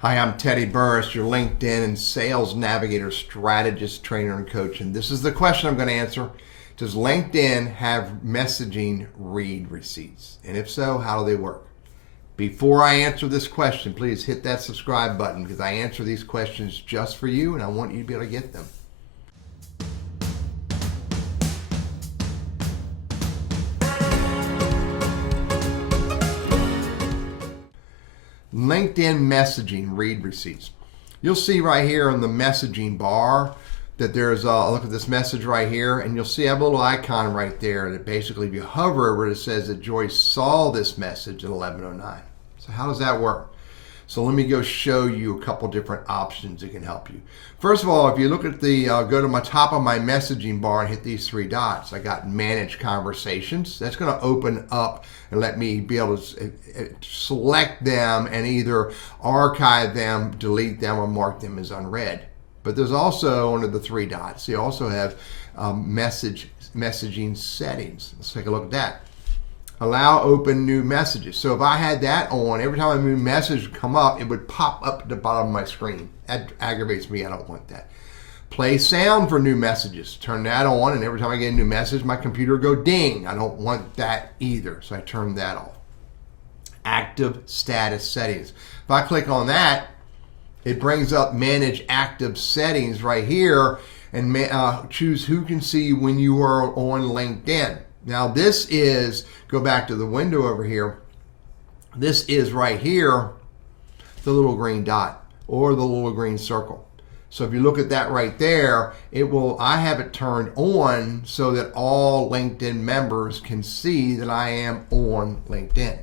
Hi, I'm Teddy Burriss, your LinkedIn and Sales Navigator strategist, trainer, and coach. And this is the question I'm going to answer. Does LinkedIn have messaging read receipts? And if so, how do they work? Before I answer this question, please hit that subscribe button because I answer these questions just for you and I want you to be able to get them. LinkedIn messaging read receipts. You'll see right here in the messaging bar that there's look at this message right here, and you'll see I have a little icon right there that basically if you hover over it, it says that Joyce saw this message at 11:09. So how does that work? So let me go show you a couple different options that can help you. First of all, if you look at the, go to my top of my messaging bar and hit these three dots. I got manage conversations. That's going to open up and let me be able to select them and either archive them, delete them, or mark them as unread. But there's also under the three dots, you also have messaging settings. Let's take a look at that. Allow open new messages. So if I had that on, every time a new message would come up, it would pop up at the bottom of my screen. That aggravates me. I don't want that. Play sound for new messages. Turn that on, and every time I get a new message, my computer will go ding. I don't want that either, so I turn that off. Active status settings. If I click on that, it brings up manage active settings right here and choose who can see when you are on LinkedIn. Now this is, go back to the window over here, this is right here, the little green dot or the little green circle. So if you look at that right there, I have it turned on so that all LinkedIn members can see that I am on LinkedIn.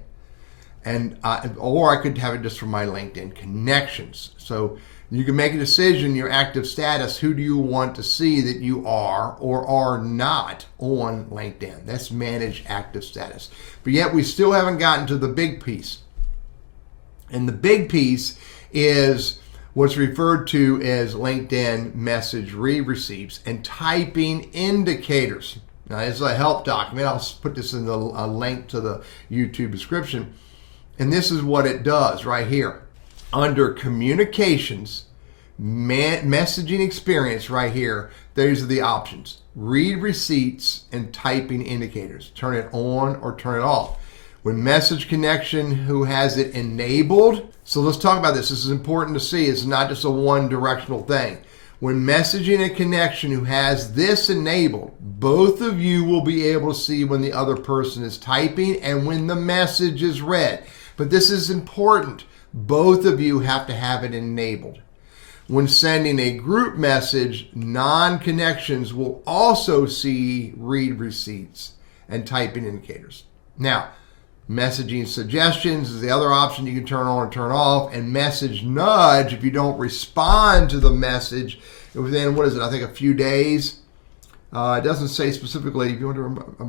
And or I could have it just for my LinkedIn connections. So you can make a decision, your active status, who do you want to see that you are or are not on LinkedIn. That's manage active status. But yet we still haven't gotten to the big piece. And the big piece is what's referred to as LinkedIn message read receipts and typing indicators. Now this is a help document. I'll put this in the link to the YouTube description. And this is what it does right here. Under communications, messaging experience right here, those are the options. Read receipts and typing indicators. Turn it on or turn it off. When message connection, who has it enabled? So let's talk about this. This is important to see. It's not just a one directional thing. When messaging a connection who has this enabled, both of you will be able to see when the other person is typing and when the message is read. But this is important. Both of you have to have it enabled. When sending a group message, non-connections will also see read receipts and typing indicators. Now, messaging suggestions is the other option you can turn on or turn off, and message nudge, if you don't respond to the message within, what is it, I think a few days. It doesn't say specifically if you want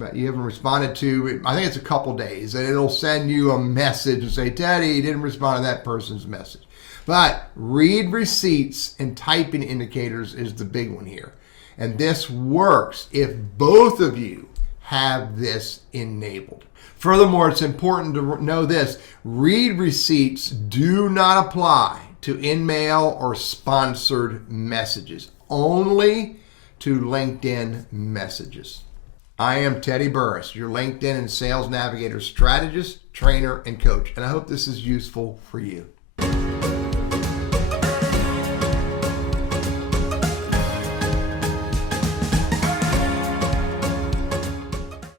to, you haven't responded to, I think it's a couple days, and it'll send you a message and say, Teddy, you didn't respond to that person's message. But read receipts and typing indicators is the big one here. And this works if both of you have this enabled. Furthermore, it's important to know this, read receipts do not apply to in-mail or sponsored messages, only to LinkedIn messages. I am Teddy Burriss, your LinkedIn and Sales Navigator strategist, trainer, and coach, and I hope this is useful for you.